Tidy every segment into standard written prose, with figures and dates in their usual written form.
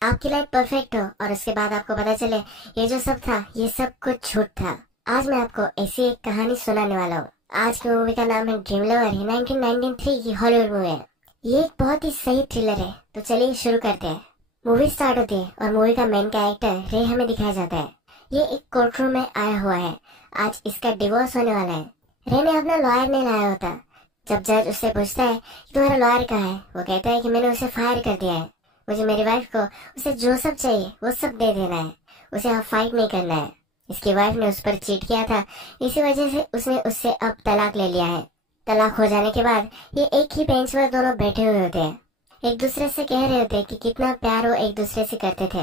आपकी life perfect हो और उसके बाद आपको पता चले ये जो सब था ये सब कुछ झूठ था। आज मैं आपको ऐसी एक कहानी सुनाने वाला हूँ। आज की मूवी का नाम है ड्रीम लवर। 1993 की हॉलीवुड मूवी है। ये एक बहुत ही सही थ्रिलर है। तो चलिए शुरू करते हैं। मूवी स्टार्ट होती है और मूवी का मेन कैरेक्टर रे हमें दिखाया जाता है। ये एक कोर्ट रूम में आया हुआ है। आज इसका डिवोर्स होने वाला है। रे ने अपना लॉयर नहीं लाया होता। जब जज उससे पूछता है कि तुम्हारा लॉयर कहाँ है, वो कहता है कि मैंने उसे फायर कर दिया है। मुझे मेरी वाइफ को उसे जो सब चाहिए वो सब दे देना है, उसे अब फाइट नहीं करना है। इसकी वाइफ ने उस पर चीट किया था, इसी वजह से उसने उससे अब तलाक ले लिया है। तलाक हो जाने के बाद ये एक ही बेंच पर दोनों बैठे हुए होते हैं, एक दूसरे से कह रहे होते हैं कि कितना प्यार वो एक दूसरे से करते थे।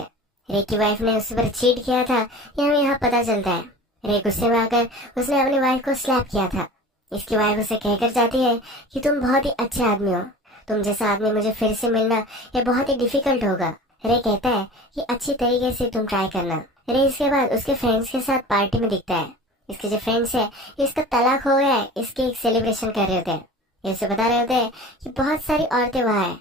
रे की वाइफ ने उस पर चीट किया था, ये हमें यहाँ पता चलता है। रे गुस्से में आकर उसने अपनी वाइफ को स्लैप किया था। इसकी वाइफ उसे कहकर जाती है कि तुम बहुत ही अच्छे आदमी हो, तुम जैसा आदमी मुझे फिर से मिलना ये बहुत ही डिफिकल्ट होगा। रे कहता है कि अच्छी तरीके से तुम ट्राई करना। रे इसके बाद उसके फ्रेंड्स के साथ पार्टी में दिखता है। इसके जो फ्रेंड्स है इसका तलाक हो गया है, इसके एक सेलिब्रेशन कर रहे होते हैं। ये उसे बता रहे होते हैं कि बहुत सारी औरतें वहाँ है,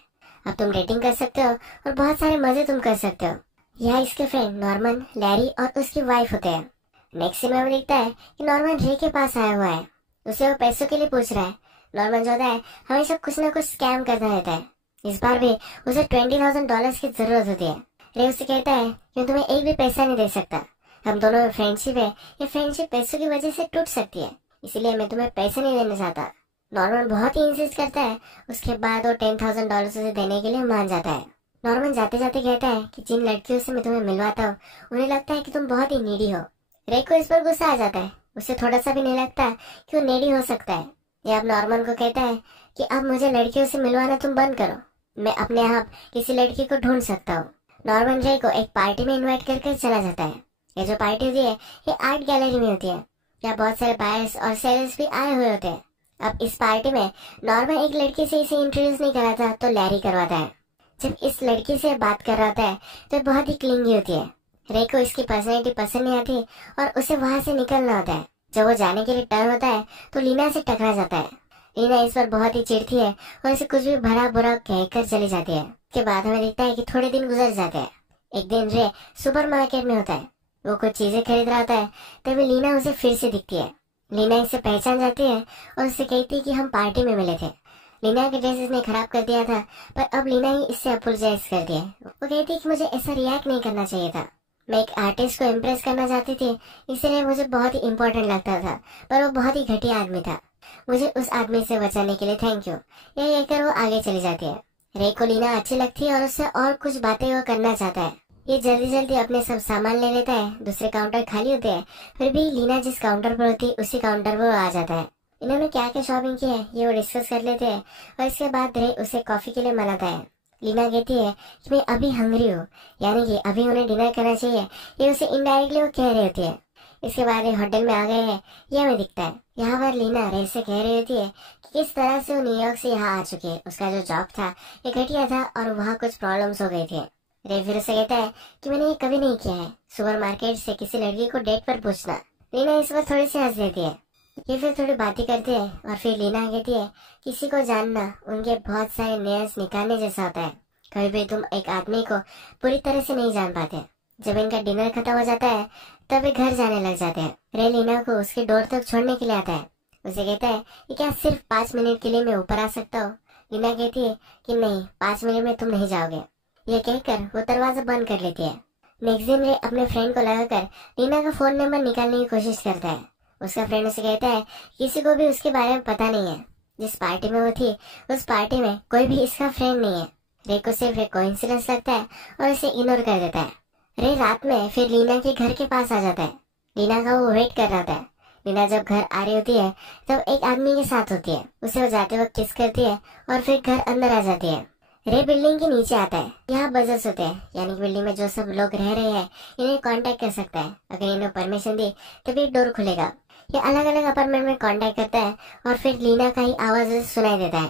अब तुम डेटिंग कर सकते हो और बहुत सारे मजे तुम कर सकते हो। यहाँ इसके फ्रेंड नॉर्मन, लैरी और उसकी वाइफ होते हैं। नेक्स्ट सीन में दिखता है कि नॉर्मन रे के पास आया हुआ है, उसे वो पैसों के लिए पूछ रहा है। नॉर्मन जो होता है हमेशा कुछ ना कुछ स्कैम करता रहता है। इस बार भी उसे $20,000 की जरूरत होती है। रे उससे कहता है कि मैं तुम्हें एक भी पैसा नहीं दे सकता, हम दोनों में फ्रेंडशिप है, ये फ्रेंडशिप पैसों की वजह से टूट सकती है, इसीलिए मैं तुम्हें पैसे नहीं देना चाहता। नॉर्मन बहुत ही इंसिस्ट करता है। उसके बाद वो $10,000 उसे देने के लिए मान जाता है। नॉर्मन जाते जाते कहता है कि जिन लड़कियों से मैं तुम्हें मिलवाता हूँ उन्हें लगता है कि तुम बहुत ही नीडी हो। रे को इस पर गुस्सा आ जाता है, उसे थोड़ा सा भी नहीं लगता कि वो नीडी हो सकता है। ये अब नॉर्मन को कहता है कि अब मुझे लड़कियों से मिलवाना तुम बंद करो, मैं अपने आप किसी लड़की को ढूंढ सकता हूँ। नॉर्मन रे को एक पार्टी में इनवाइट करके चला जाता है। ये जो पार्टी होती है ये आर्ट गैलरी में होती है, यहाँ बहुत सारे बायर्स और सेलर्स भी आए हुए होते हैं। अब इस पार्टी में नॉर्मन एक लड़की से इसे इंट्रोड्यूस नहीं करा था तो लैरी करवाता है। जब इस लड़की से बात कर रहा होता है तो बहुत ही क्लिंगी होती है। रे को इसकी पर्सनैलिटी पसंद नहीं आती और उसे वहां से निकलना होता है। जब वो जाने के लिए टर्न होता है तो लीना से टकरा जाता है। लीना इस पर बहुत ही चिढ़ती है और इसे कुछ भी भला बुरा कहकर चली जाती है। उसके बाद हमें दिखता है कि थोड़े दिन गुजर जाते हैं। एक दिन रे सुपरमार्केट में होता है, वो कुछ चीजें खरीद रहा होता है, तभी लीना उसे फिर से दिखती है। लीना इसे पहचान जाती है और उससे कहती है कि हम पार्टी में मिले थे। लीना के ड्रेस इसने खराब कर दिया था, पर अब लीना ही इससे अपोलोजाइज कर दिया। वो कहती है कि मुझे ऐसा रिएक्ट नहीं करना चाहिए था, मैं एक आर्टिस्ट को इम्प्रेस करना चाहती थी, इसलिए मुझे बहुत ही इम्पोर्टेंट लगता था, पर वो बहुत ही घटिया आदमी था, मुझे उस आदमी से बचाने के लिए थैंक यू। यह कहकर वो आगे चली जाती है। रे को लीना अच्छी लगती है और उससे और कुछ बातें वो करना चाहता है। ये जल्दी जल्दी अपने सब सामान ले लेता है। दूसरे काउंटर खाली होते हैं, फिर भी लीना जिस काउंटर पर होती है उसी काउंटर पर वो आ जाता है। इन्होंने क्या क्या शॉपिंग की है ये वो डिस्कस कर लेते हैं और इसके बाद रे उसे कॉफी के लिए मनाता है। लीना कहती है कि मैं अभी हंग्री हूँ, यानी कि अभी उन्हें डिनर करना चाहिए, ये उसे इनडायरेक्टली वो कह रही होती है। इसके बाद ये होटल में आ गए हैं, ये हमें दिखता है। यहाँ पर लीना रे से कह रही होती है कि किस तरह से वो न्यूयॉर्क से यहाँ आ चुकी है, उसका जो जॉब था ये घटिया था और वहाँ कुछ प्रॉब्लम्स हो गई थी। रे फिर उसे कहता है कि मैंने ये कभी नहीं किया है, सुपरमार्केट से किसी लड़की को डेट पर पूछना। लीना इस पर थोड़ी सी हंस देती है। ये फिर थोड़ी बातें करते हैं और फिर लीना कहती है किसी को जानना उनके बहुत सारे नेल्स निकालने जैसा होता है, कभी भी तुम एक आदमी को पूरी तरह से नहीं जान पाते। जब इनका डिनर खत्म हो जाता है तब वे घर जाने लग जाते हैं। रे लीना को उसके डोर तक छोड़ने के लिए आता है। उसे कहता है कि क्या सिर्फ 5 मिनट के लिए मैं ऊपर आ सकता हूँ। लीना कहती है कि नहीं, 5 मिनट में तुम नहीं जाओगे। ये कहकर वो दरवाजा बंद कर लेती है। नेक्स्ट दिन रे अपने फ्रेंड को लगाकर लीना का फोन नंबर निकालने की कोशिश करता है। उसका फ्रेंड उसे कहता है किसी को भी उसके बारे में पता नहीं है, जिस पार्टी में वो थी उस पार्टी में कोई भी इसका फ्रेंड नहीं है। रे को सिर्फ एक कोइंसिडेंस लगता है और इसे इग्नोर कर देता है। रे रात में फिर लीना के घर के पास आ जाता है। लीना का वो वेट कर रहा था। लीना जब घर आ रही होती है तब एक आदमी के साथ होती है, उसे वो जाते वक्त किस करती है और फिर घर अंदर आ जाती है। रे बिल्डिंग के नीचे आता है, यहाँ बजर्स होते हैं, यानी कि बिल्डिंग में जो सब लोग रह रहे हैं इन्हें कांटेक्ट कर सकता है। अगर इन्हें परमिशन दी तभी डोर खुलेगा। ये अलग अलग अपार्टमेंट में कांटेक्ट करता है और फिर लीना का ही आवाज उसे सुनाई देता है।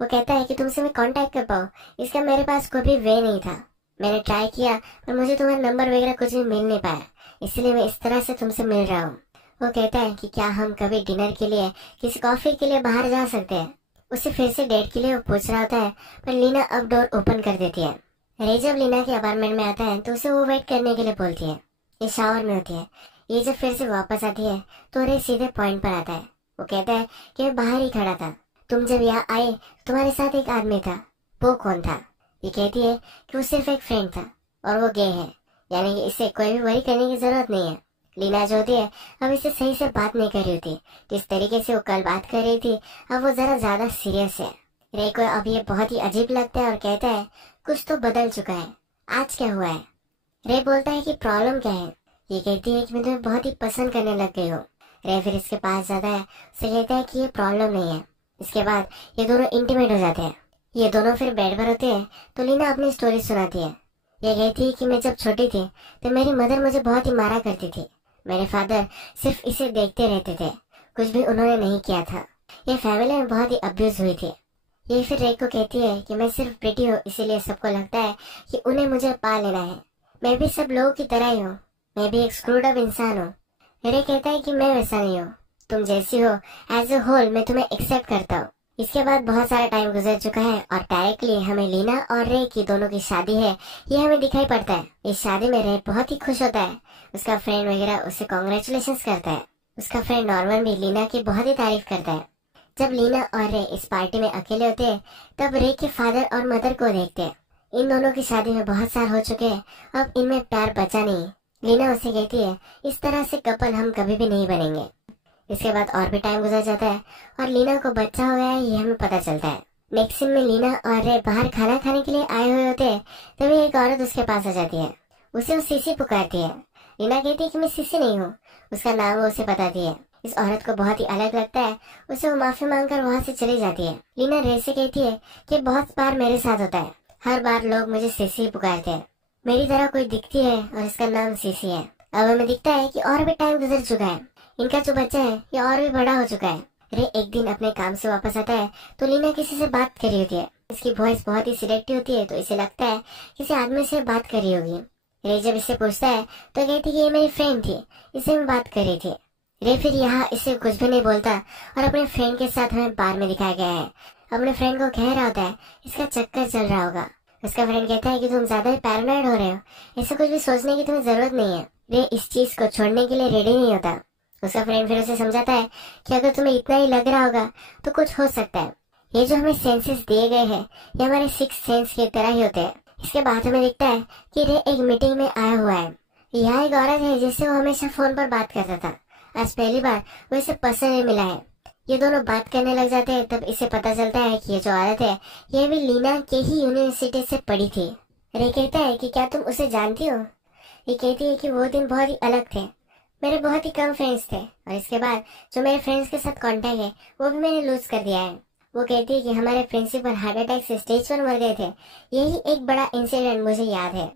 वो कहता है कि तुमसे मैं कांटेक्ट कर पाऊँ इसका मेरे पास कोई भी वे नहीं था, मैंने ट्राई किया पर मुझे तुम्हारा नंबर वगैरह कुछ भी मिल नहीं पाया, इसलिए मैं इस तरह से तुमसे मिल रहा हूँ। वो कहता है कि क्या हम कभी डिनर के लिए किसी कॉफी के लिए बाहर जा सकते हैं। उसे फिर से डेट के लिए वो पूछ रहा होता है पर लीना अब डोर ओपन कर देती है। रे जब लीना के अपार्टमेंट में आता है तो उसे वो वेट करने के लिए बोलती है। ये शावर में होती है। ये जब फिर से वापस आती है तो रे सीधे पॉइंट पर आता है। वो कहता है कि मैं बाहर ही खड़ा था, तुम जब यहाँ आए तुम्हारे साथ एक आदमी था, वो कौन था? ये कहती है कि वो सिर्फ एक फ्रेंड था और वो गे है, यानी कि इससे कोई भी वरी करने की जरूरत नहीं है। लीना जो होती है अब इससे सही से बात नहीं कर रही होती। जिस तरीके से वो कल बात कर रही थी अब वो जरा ज्यादा सीरियस है। रे को अब ये बहुत ही अजीब लगता है और कहता है कुछ तो बदल चुका है, आज क्या हुआ है? रे बोलता है कि प्रॉब्लम क्या है? ये कहती है कि मैं तुम्हें बहुत ही पसंद करने लग गई हूँ। रे फिर इसके पास जाता है, उसे कहता है कि ये प्रॉब्लम नहीं है। इसके बाद ये दोनों इंटीमेट हो जाते हैं। ये दोनों फिर बेड पर होते हैं तो लीना अपनी स्टोरी सुनाती है। ये कहती है कि मैं जब छोटी थी तो मेरी मदर मुझे बहुत ही मारा करती थी। मेरे फादर सिर्फ इसे देखते रहते थे, कुछ भी उन्होंने नहीं किया था। ये फैमिली में बहुत ही अब्यूज हुई थी। ये फिर रे को कहती है कि मैं सिर्फ बेटी हूँ, इसीलिए सबको लगता है कि उन्हें मुझे पाल लेना है। मैं भी सब लोगों की तरह ही हूँ, मैं भी एक स्क्रूड अप इंसान हूँ। रे कहता है कि मैं वैसा नहीं हूँ, तुम जैसी हो एज ए होल मैं तुम्हें एक्सेप्ट करता हूँ। इसके बाद बहुत सारा टाइम गुजर चुका है और डायरेक्टली हमें लीना और रे की दोनों की शादी है ये हमें दिखाई पड़ता है। इस शादी में रे बहुत ही खुश होता है। उसका फ्रेंड वगैरह उसे कॉन्ग्रेचुलेशन करता है। उसका फ्रेंड नॉर्मन भी लीना की बहुत ही तारीफ करता है। जब लीना और रे इस पार्टी में अकेले होते हैं तब रे के फादर और मदर को देखते हैं। इन दोनों की शादी में बहुत साल हो चुके हैं, अब इनमें प्यार बचा नहीं। लीना उसे कहती है इस तरह से कपल हम कभी भी नहीं बनेंगे। इसके बाद और भी टाइम गुजर जाता है और लीना को बच्चा हो गया है ये हमें पता चलता है। नेक्स्ट सीन में लीना और रे बाहर खाना खाने के लिए आए हुए होते हैं, तभी एक औरत उसके पास आ जाती है। उसे वो सीसी पुकारती है। लीना कहती है कि मैं सीसी नहीं हूँ, उसका नाम वो उसे बताती है। इस औरत को बहुत ही अलग लगता है, उसे वो माफी मांगकर वहाँ से चली जाती है। लीना रे से कहती है कि बहुत बार मेरे साथ होता है, हर बार लोग मुझे सीसी पुकारते हैं, मेरी तरह कोई दिखती है और इसका नाम सीसी है। अब हमें दिखता है कि और भी टाइम गुजर चुका है, इनका जो बच्चा है ये और भी बड़ा हो चुका है। रे एक दिन अपने काम से वापस आता है तो लीना किसी से बात कर रही होती है। इसकी वॉइस बहुत ही सिलेक्टिव होती है तो इसे लगता है किसी आदमी से बात कर रही होगी। रे जब इससे पूछता है तो कहती है कि ये मेरी फ्रेंड थी, इससे मैं बात कर रही थी। रे फिर यहाँ इससे कुछ भी नहीं बोलता और अपने फ्रेंड के साथ हमें बार में दिखाया गया है। अपने फ्रेंड को कह रहा होता है इसका चक्कर चल रहा होगा। उसका फ्रेंड कहता है कि तुम ज्यादा ही पैरानॉइड हो रहे हो, ऐसा कुछ भी सोचने की तुम्हें जरूरत नहीं है। रे इस चीज को छोड़ने के लिए रेडी नहीं होता। उसका फ्रेंड फिर उसे समझाता है कि अगर तुम्हें इतना ही लग रहा होगा तो कुछ हो सकता है। ये जो हमें सेंसेस दिए गए हैं ये हमारे सिक्स सेंस की तरह ही होते हैं। इसके बाद हमें दिखता है कि रे एक मीटिंग में आया हुआ है। यहाँ एक औरत है जिससे वो हमेशा फोन पर बात करता था, आज पहली बार वो इसे पसंद नहीं मिला है। ये दोनों बात करने लग जाते हैं, तब इसे पता चलता है कि ये जो औरत है ये भी लीना के ही यूनिवर्सिटी से पढ़ी थी। रे कहता है कि क्या तुम उसे जानती हो? ये कहती है कि वो दिन बहुत ही अलग थे, मेरे बहुत ही कम फ्रेंड्स थे और इसके बाद जो मेरे फ्रेंड्स के साथ कांटेक्ट है वो भी मैंने लूज कर दिया है। वो कहती है कि हमारे प्रिंसिपल हार्ट अटैक से स्टेज पर मर गए थे, यही एक बड़ा इंसिडेंट मुझे याद है।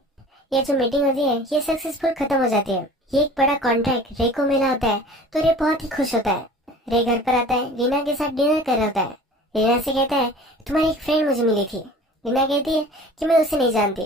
ये जो मीटिंग होती है ये सक्सेसफुल खत्म हो जाती है। ये एक बड़ा कॉन्ट्रैक्ट रे को मिला होता है तो रे बहुत ही खुश होता है। रे घर पर आता है, लीना के साथ डिनर कर रहा होता है। लीना से कहता है तुम्हारी एक फ्रेंड मुझे मिली थी। लीना कहती है कि मैं उसे नहीं जानती।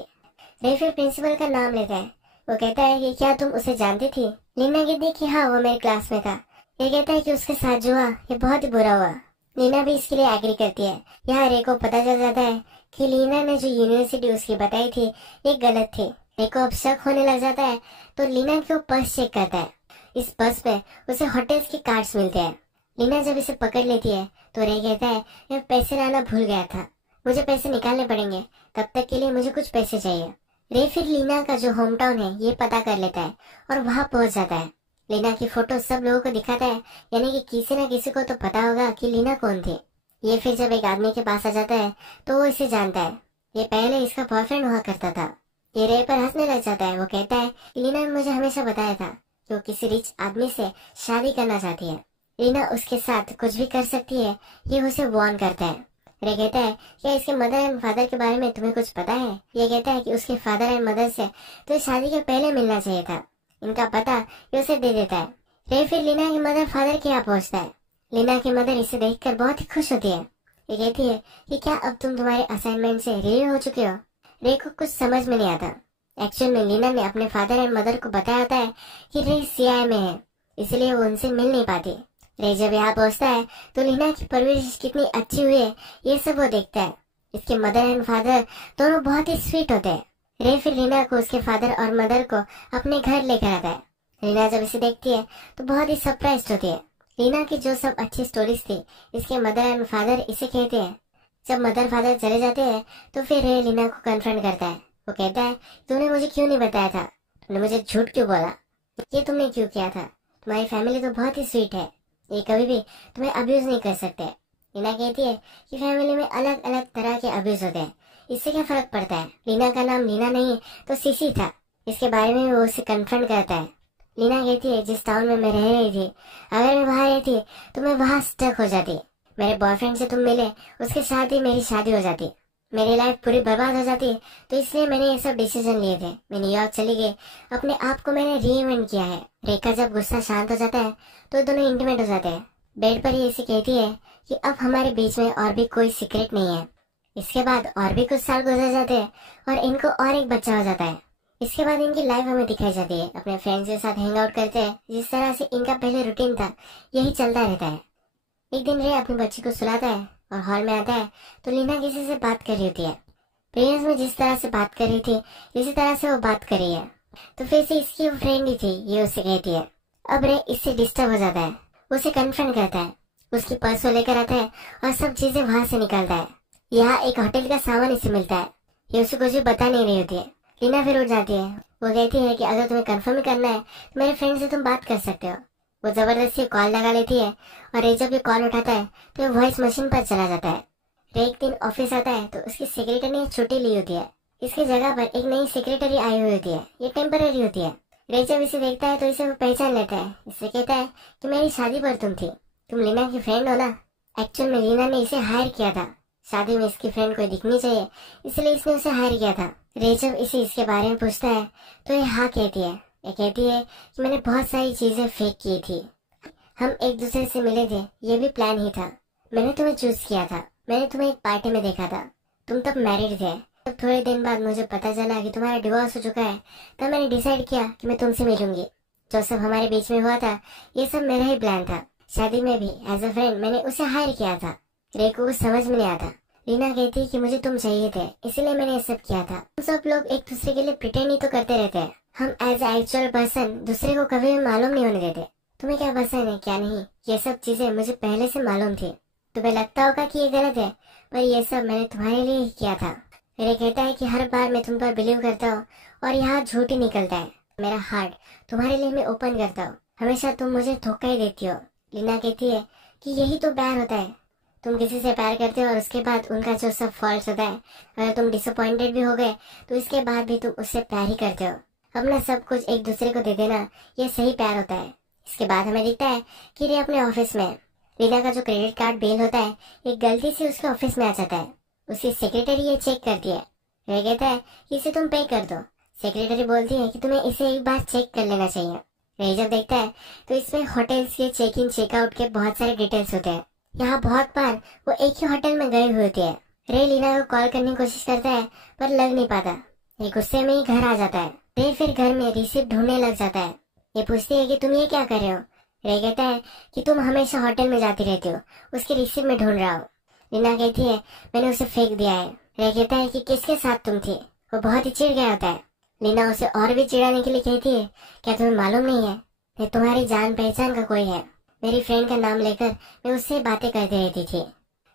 रे फिर प्रिंसिपल का नाम लेता है। वो कहता है कि क्या तुम उसे जानती थी? लीना कहती है कि हाँ वो मेरे क्लास में था। ये कहता है कि उसके साथ जो हुआ ये बहुत ही बुरा हुआ। लीना भी इसके लिए एग्री करती है। यहाँ रे को पता चल जाता है कि लीना ने जो यूनिवर्सिटी उसकी बताई थी ये गलत थी। रे को अब शक होने लग जाता है तो लीना की वो पर्स चेक करता है। इस पर्स पे उसे होटल्स के कार्ड्स मिलते हैं। लीना जब इसे पकड़ लेती है तो रे कहता है मैं पैसे लाना भूल गया था, मुझे पैसे निकालने पड़ेंगे, तब तक के लिए मुझे कुछ पैसे चाहिए। रे फिर लीना का जो होम टाउन है ये पता कर लेता है और वहाँ पहुँच जाता है। लीना की फोटो सब लोगों को दिखाता है, यानी कि किसी न किसी को तो पता होगा कि लीना कौन थी। ये फिर जब एक आदमी के पास आ जाता है तो वो इसे जानता है, ये पहले इसका बॉयफ्रेंड हुआ करता था। ये रे पर हंसने लग जाता है। वो कहता है लीना ने मुझे हमेशा बताया था कि वो किसी रिच आदमी से शादी करना चाहती है, लीना उसके साथ कुछ भी कर सकती है, ये उसे वार्न करता है। रे कहता है क्या इसके मदर एंड फादर के बारे में तुम्हें कुछ पता है? ये कहता है कि उसके फादर एंड मदर से तो शादी के पहले मिलना चाहिए था, इनका पता ये उसे दे देता है। रे फिर लीना की मदर फादर के यहाँ पहुँचता है। लीना की मदर इसे देखकर बहुत ही खुश होती है। ये कहती है कि क्या अब तुम तुम्हारे असाइनमेंट से रिलीव हो चुके हो? रे को कुछ समझ में नहीं आता। एक्चुअल में लीना ने अपने फादर एंड मदर को बताया होता है कि रे सीआईए में है, इसलिए वो उनसे मिल नहीं पाती। रे जब यहाँ पहुँचता है तो लीना की परवरिश कितनी अच्छी हुई है ये सब वो देखता है। इसके मदर एंड फादर दोनों बहुत ही स्वीट होते हैं। रे फिर रीना को उसके फादर और मदर को अपने घर लेकर आता है। रीना जब इसे देखती है तो बहुत ही सरप्राइज होती है। रीना की जो सब अच्छी स्टोरीज थी इसके मदर एंड फादर इसे कहते हैं। जब मदर फादर चले जाते हैं तो फिर रे रीना को कन्फ्रंट करता है। वो कहता है तूने मुझे क्यों नहीं बताया था, तुमने मुझे झूठ क्यों बोला, ये तुमने क्यों किया था, तुम्हारी फैमिली तो बहुत ही स्वीट है, ये कभी भी तुम्हें अब्यूज नहीं कर सकते। रीना कहती है कि फैमिली में अलग अलग तरह के अब्यूज होते हैं, इससे क्या फर्क पड़ता है। रीना का नाम रीना नहीं तो सीसी था, इसके बारे में वो उसे कन्फ्रंट करता है। रीना कहती है जिस टाउन में मैं रह रही थी, अगर मैं वहाँ रहती तो मैं वहाँ स्टक हो जाती, मेरे बॉयफ्रेंड से तुम मिले, उसके साथ ही मेरी शादी हो जाती, मेरी लाइफ पूरी बर्बाद हो जाती। तो इसलिए मैंने ये सब डिसीजन लिए थे। मैं न्यूयॉर्क चली गई, अपने आप को मैंने रीइन्वेंट किया है। रेखा जब गुस्सा शांत हो जाता है तो दोनों इंटीमेट हो जाते हैं। बेड पर ही इसे कहती है कि अब हमारे बीच में और भी कोई सीक्रेट नहीं है। इसके बाद और भी कुछ साल गुजर जाते हैं और इनको और एक बच्चा हो जाता है। इसके बाद इनकी लाइफ हमें दिखाई जाती है, अपने फ्रेंड्स के साथ हैंग आउट करते हैं। जिस तरह से इनका पहले रूटीन था यही चलता रहता है। एक दिन रे अपनी बच्ची को सुलाता है और हॉल में आता है तो लीना किसी से बात कर रही होती है। प्रेयर्स में जिस तरह से बात कर रही थी इसी तरह से वो बात कर रही है। तो फिर से इसकी वो फ्रेंड ही थी, ये उसे कहती है। अब रे इससे डिस्टर्ब हो जाता है, उसे कन्फ्रंट करता है, उसकी पर्स लेकर आता है और सब चीजें वहां से निकालता है। यहाँ एक होटल का सामान इसे मिलता है, ये उसे कुछ भी बता नहीं रही होती है। लीना फिर उठ जाती है, वो कहती है कि अगर तुम्हें कंफर्म करना है तो मेरे फ्रेंड से तुम बात कर सकते हो। वो जबरदस्ती कॉल लगा लेती है और रे जब ये कॉल उठाता है तो वॉइस मशीन पर चला जाता है। रे एक दिन ऑफिस आता है तो उसकी सेक्रेटरी ने छुट्टी ली होती है। इसकी जगह पर एक नई सेक्रेटरी आई हुई होती है, ये टेम्पररी होती है। रे जब इसे देखता है तो इसे वो पहचान लेता है। इससे कहता है कि मेरी शादी पर तुम थी, तुम लीना की फ्रेंड हो ना। एक्चुअल में लीना ने इसे हायर किया था, शादी में इसकी फ्रेंड कोई दिखनी चाहिए इसलिए इसने उसे हायर किया था। रे जब इसे इसके बारे में पूछता है तो ये हाँ कहती है। ये कहती है कि मैंने बहुत सारी चीजें फेक की थी, हम एक दूसरे से मिले थे, ये भी प्लान ही था। मैंने तुम्हें चूज किया था, मैंने तुम्हें एक पार्टी में देखा था, तुम तब मैरिड थे। तब थोड़े दिन बाद मुझे पता चला कि तुम्हारा डिवोर्स हो चुका है, तब मैंने डिसाइड किया कि मैं तुमसे मिलूंगी। जो सब हमारे बीच में हुआ था ये सब मेरा ही प्लान था। शादी में भी एज अ फ्रेंड मैंने उसे हायर किया था। रे को कुछ समझ में नहीं आता। लीना कहती कि मुझे तुम चाहिए थे इसलिए मैंने ये सब किया था। हम सब लोग एक दूसरे के लिए प्रिटेंड ही तो करते रहते हैं, हम एज ए एक्चुअल पर्सन दूसरे को कभी भी मालूम नहीं होने देते। तुम्हें क्या पसंद है क्या नहीं, ये सब चीजें मुझे पहले से मालूम थी। तुम्हें लगता होगा कि ये गलत है पर ये सब मैंने तुम्हारे लिए ही किया था। मेरे कहता है कि हर बार मैं तुम पर बिलीव करता हूँ और यहाँ झूठ ही निकलता है। मेरा हार्ट तुम्हारे लिए मैं ओपन करता हूँ, हमेशा तुम मुझे धोखा ही देती हो। लीना कहती है कि यही तो प्यार होता है, तुम किसी से प्यार करते हो और उसके बाद उनका जो सब फॉल्ट होता है, अगर तुम डिसअपॉइंटेड भी हो गए तो इसके बाद भी तुम उससे प्यार ही करते हो। अपना सब कुछ एक दूसरे को दे देना ये सही प्यार होता है। इसके बाद हमें दिखता है कि रे अपने ऑफिस में लीना का जो क्रेडिट कार्ड बिल होता है ये गलती से उसके ऑफिस में आ जाता है। उसकी सेक्रेटरी ये चेक करती है। रे कहता है कि इसे तुम पे कर दो। सेक्रेटरी बोलती है कि तुम्हें इसे एक बार चेक कर लेना चाहिए। रे जब देखता है तो इसमें होटल्स के चेक इन चेकआउट के बहुत सारे डिटेल्स होते हैं। यहाँ बहुत बार वो एक ही होटल में गए हुए होते हैं। रे लीना को कॉल करने की कोशिश करता है पर लग नहीं पाता। ये गुस्से में ही घर आ जाता है। रे फिर घर में रिसिप्ट ढूंढने लग जाता है। ये पूछती है कि तुम ये क्या कर रहे हो। रे कहता है कि तुम हमेशा होटल में जाती रहती हो, उसकी रिसिप्ट में ढूंढ रहा हूँ। लीना कहती है मैंने उसे फेंक दिया है। रे कहता है कि किसके साथ तुम थी। वो बहुत ही चिढ़ गया होता है। लीना उसे और भी चिढ़ाने के लिए कहती है क्या तुम्हें मालूम नहीं है ये तुम्हारी जान पहचान का कोई है। मेरी फ्रेंड का नाम लेकर मैं उससे बातें करती रहती थी।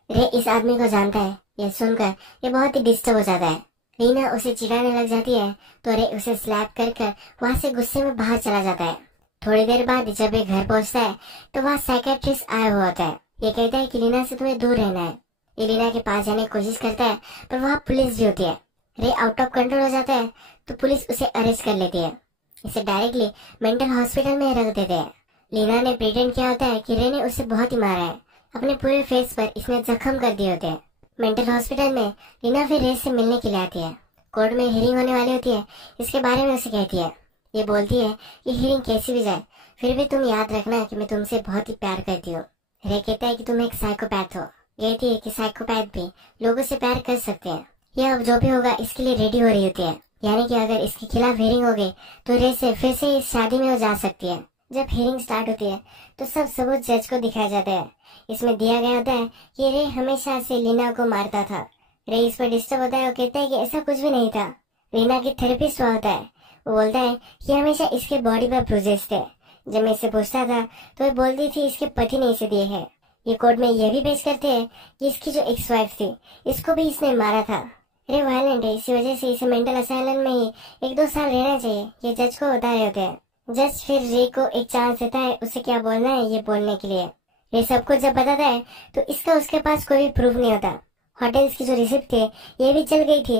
रे इस आदमी को जानता है। ये सुनकर ये बहुत ही डिस्टर्ब हो जाता है। लीना उसे चिढ़ाने लग जाती है तो रे उसे स्लैप कर वहाँ से गुस्से में बाहर चला जाता है। थोड़ी देर बाद जब ये घर पहुँचता है तो वहाँ साइकियाट्रिस्ट आया हुआ होता है। ये कहता है कि लीना से तुम्हें दूर रहना है। ये लीना के पास जाने की कोशिश करता है पर वहाँ पुलिस भी होती है। रे आउट ऑफ कंट्रोल हो जाता है तो पुलिस उसे अरेस्ट कर लेती है। इसे डायरेक्टली मेंटल हॉस्पिटल में रख देते हैं। लीना ने प्रिटेंड किया होता है कि रे ने उसे बहुत ही मारा है। अपने पूरे फेस पर इसने जख्म कर दिए होते हैं। मेंटल हॉस्पिटल में लीना फिर रे से मिलने के लिए आती है। कोर्ट में हियरिंग होने वाली होती है, इसके बारे में उसे कहती है। ये बोलती है कि हियरिंग कैसी भी जाए फिर भी तुम याद रखना कि मैं तुमसे बहुत ही प्यार करती हूँ। रे कहता है कि तुम एक साइकोपैथ हो। कहती है कि साइकोपैथ भी लोगों से प्यार कर सकते हैं। यह अब जो भी होगा इसके लिए रेडी हो रही होती है, यानी कि अगर इसके खिलाफ हियरिंग हो गई तो रे से फिर से इस शादी में वो जा सकती है। जब हियरिंग स्टार्ट होती है तो सब सबूत जज को दिखाए जाते हैं। इसमें दिया गया होता है कि रे हमेशा से लीना को मारता था। रे इस पर डिस्टर्ब होता है और कहता है कि ऐसा कुछ भी नहीं था। रीना की थेरेपिस्ट हुआ होता है, वो बोलता है कि हमेशा इसके बॉडी पर ब्रूजेस थे। जब मैं इससे पूछता था तो वो बोलती थी इसके पति ने इसे दिए हैं। ये कोर्ट में यह भी पेश करते हैं कि इसकी जो एक्स वाइफ थी इसको भी इसने मारा था। रे वायलेंट है, इसी वजह से इसे मेंटल असाइलम में ही 1-2 साल रहना चाहिए, ये जज को बता रहे होते हैं। जज फिर रे को एक चांस देता है उसे क्या बोलना है ये बोलने के लिए। ये सब कुछ जब बताता है तो इसका उसके पास कोई भी प्रूफ नहीं होता। होटल्स की जो रिसिप्ट थी ये भी चल गई थी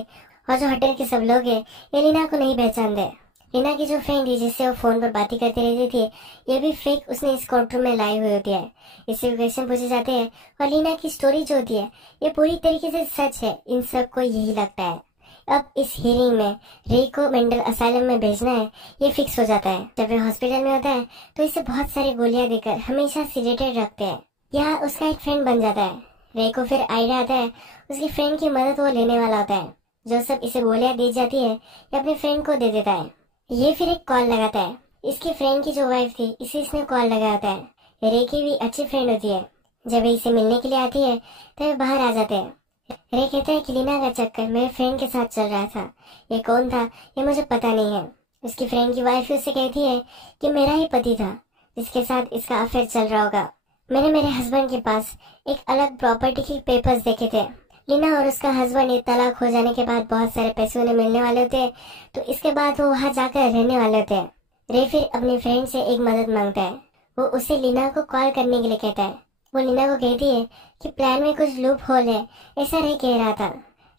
और जो होटल के सब लोग हैं ये लीना को नहीं पहचानते। लीना की जो फ्रेंड थी जिससे वो फोन पर बातें करती रहती थी ये भी फेक उसने इस कोर्टरूम में लाई हुई होती है। इससे क्वेश्चन पूछे जाते हैं और लीना की स्टोरी जो होती है ये पूरी तरीके से सच है, इन सबको यही लगता है। अब इस हियरिंग में रे को मेंटल असाइलम में भेजना है ये फिक्स हो जाता है। जब वे हॉस्पिटल में होता है तो इसे बहुत सारी गोलियां देकर हमेशा सीडेटेड रखते हैं। यहाँ उसका एक फ्रेंड बन जाता है। रे को फिर आइडिया आता है उसकी फ्रेंड की मदद वो लेने वाला होता है। जो सब इसे गोलियां दी जाती है ये अपने फ्रेंड को दे देता है। ये फिर एक कॉल लगाता है। इसकी फ्रेंड की जो वाइफ थी इसे इसने कॉल लगाया होता है। रे की भी अच्छी फ्रेंड होती है। जब वे इसे मिलने के लिए आती है तो वे बाहर आ जाते हैं। रे कहता है कि लीना का चक्कर मेरे फ्रेंड के साथ चल रहा था, ये कौन था ये मुझे पता नहीं है। उसकी फ्रेंड की वाइफ उससे कहती है कि मेरा ही पति था जिसके साथ इसका अफेयर चल रहा होगा। मैंने मेरे हस्बैंड के पास एक अलग प्रॉपर्टी के पेपर्स देखे थे। लीना और उसका हस्बैंड ये तलाक हो जाने के बाद बहुत सारे पैसे उन्हें मिलने वाले होते हैं, तो इसके बाद वो वहाँ जाकर रहने वाले होते हैं। रे फिर अपनी फ्रेंड से एक मदद मांगता है। वो उसे लीना को कॉल करने के लिए कहता है। वो लीना को कहती है कि प्लान में कुछ लूप होल है, ऐसा रे कह रहा था।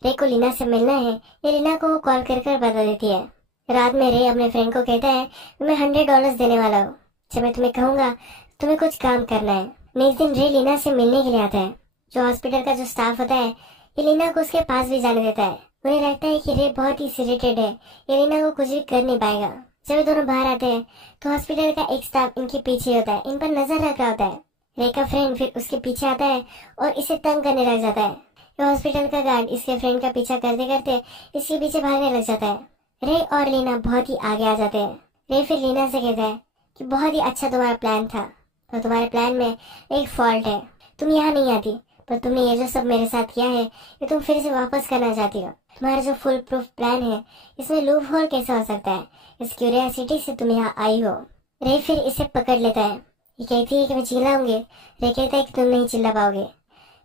रे को लीना से मिलना है, ये लीना को वो कॉल कर बता देती है। रात में रे अपने फ्रेंड को कहता है मैं $100 देने वाला हूँ, जब मैं तुम्हें कहूंगा तुम्हें कुछ काम करना है। नेक्स्ट दिन रे लीना से मिलने के लिए आता है। जो हॉस्पिटल का जो स्टाफ होता है ये लीना को उसके पास भी जाने देता है। उन्हें लगता है कि रे बहुत ही सीरियटेड है, ये लीना को कुछ भी कर नहीं पाएगा। जब ये दोनों बाहर आते हैं तो हॉस्पिटल का एक स्टाफ इनके पीछे होता है, इन पर नजर रख रहा होता है। रे का फ्रेंड फिर उसके पीछे आता है और इसे तंग करने लग जाता है। ये हॉस्पिटल का गार्ड इसके फ्रेंड का पीछा करते करते इसके पीछे भागने लग जाता है। रे और लीना बहुत ही आगे आ जाते हैं। रे फिर लीना से कहता है कि बहुत ही अच्छा तुम्हारा प्लान था, तो तुम्हारे प्लान में एक फॉल्ट है, तुम यहाँ नहीं आती, पर तुमने ये जो सब मेरे साथ किया है ये तुम फिर से वापस करना चाहती हो। तुम्हारा जो फुल प्रूफ प्लान है इसमें लूप होल कैसे हो सकता है, इस क्यूरियोसिटी से तुम यहाँ आई हो। रे फिर इसे पकड़ लेता है। ये कहती है कि मैं चिल्लाऊंगी। रे कहता है कि तुम नहीं चिल्ला पाओगे।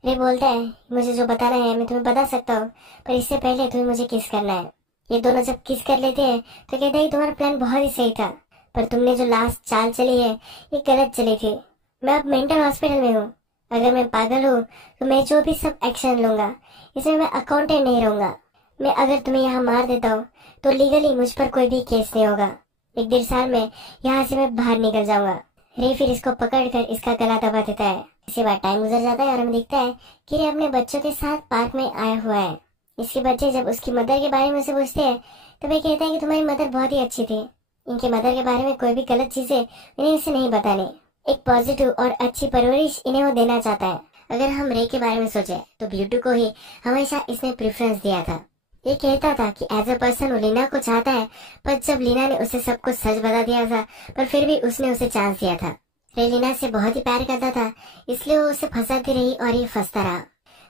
रे बोलता है मुझे जो बताना है मैं तुम्हें बता सकता हूँ, पर इससे पहले तुम्हें मुझे किस करना है। ये दोनों जब किस कर लेते हैं तो कहता है तुम्हारा प्लान बहुत ही सही था, पर तुमने जो लास्ट चाल चली है ये गलत चली थी। मैं अब मेंटल हॉस्पिटल में हूँ, अगर मैं पागल हूँ तो मैं जो भी सब एक्शन लूंगा इसमें मैं अकाउंटेंट नहीं रहूंगा। मैं अगर तुम्हें यहाँ मार देता हूँ तो लीगली मुझ पर कोई भी केस नहीं होगा। 1-1.5 साल में यहाँ से मैं बाहर निकल जाऊंगा। रे फिर इसको पकड़कर इसका गला दबा देता है। इसके बाद टाइम गुजर जाता है और हमें दिखता है कि रे अपने बच्चों के साथ पार्क में आया हुआ है। इसके बच्चे जब उसकी मदर के बारे में उसे पूछते हैं तो वह कहता है कि तुम्हारी मदर बहुत ही अच्छी थी, इनके मदर के बारे में कोई भी गलत चीजें इन्हें इसे नहीं बतानी। एक पॉजिटिव और अच्छी परवरिश इन्हें वो देना चाहता है। अगर हम रे के बारे में सोचे तो ब्यूटी को ही हमेशा इसने प्रेफरेंस दिया था। ये कहता था कि एज अ पर्सन वो लीना को चाहता है, पर जब लीना ने उसे सब कुछ सच बता दिया था पर फिर भी उसने उसे चांस दिया था। रे लीना से बहुत ही प्यार करता था, इसलिए वो उसे फंसाती रही और ये फंसता रहा।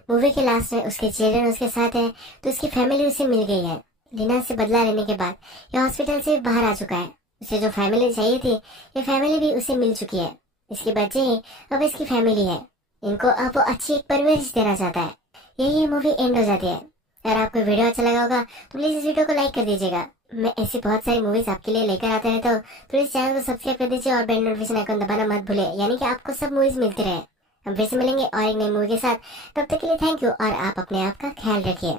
मूवी के लास्ट में उसके चिल्ड्रन उसके साथ है तो उसकी फैमिली उसे मिल गई है। लीना से बदला लेने के बाद ये हॉस्पिटल से बाहर आ चुका है। उसे जो फैमिली चाहिए थी ये फैमिली भी उसे मिल चुकी है। इसके बच्चे ही अब इसकी फैमिली है, इनको अब वो अच्छी एक परवरिश देना चाहता है। यही मूवी एंड हो जाती है। अगर आपको वीडियो अच्छा लगा होगा तो प्लीज इस वीडियो को लाइक कर दीजिएगा। मैं ऐसी बहुत सारी मूवीज आपके लिए लेकर आता रहता हूँ, प्लीज चैनल को सब्सक्राइब कर दीजिए और बेल नोटिफिकेशन आइकन दबाना मत भूले, यानी कि आपको सब मूवीज मिलती रहे। हम फिर से मिलेंगे और एक नई मूवी के साथ, तब तक के लिए थैंक यू और आप अपने आप का ख्याल रखिए।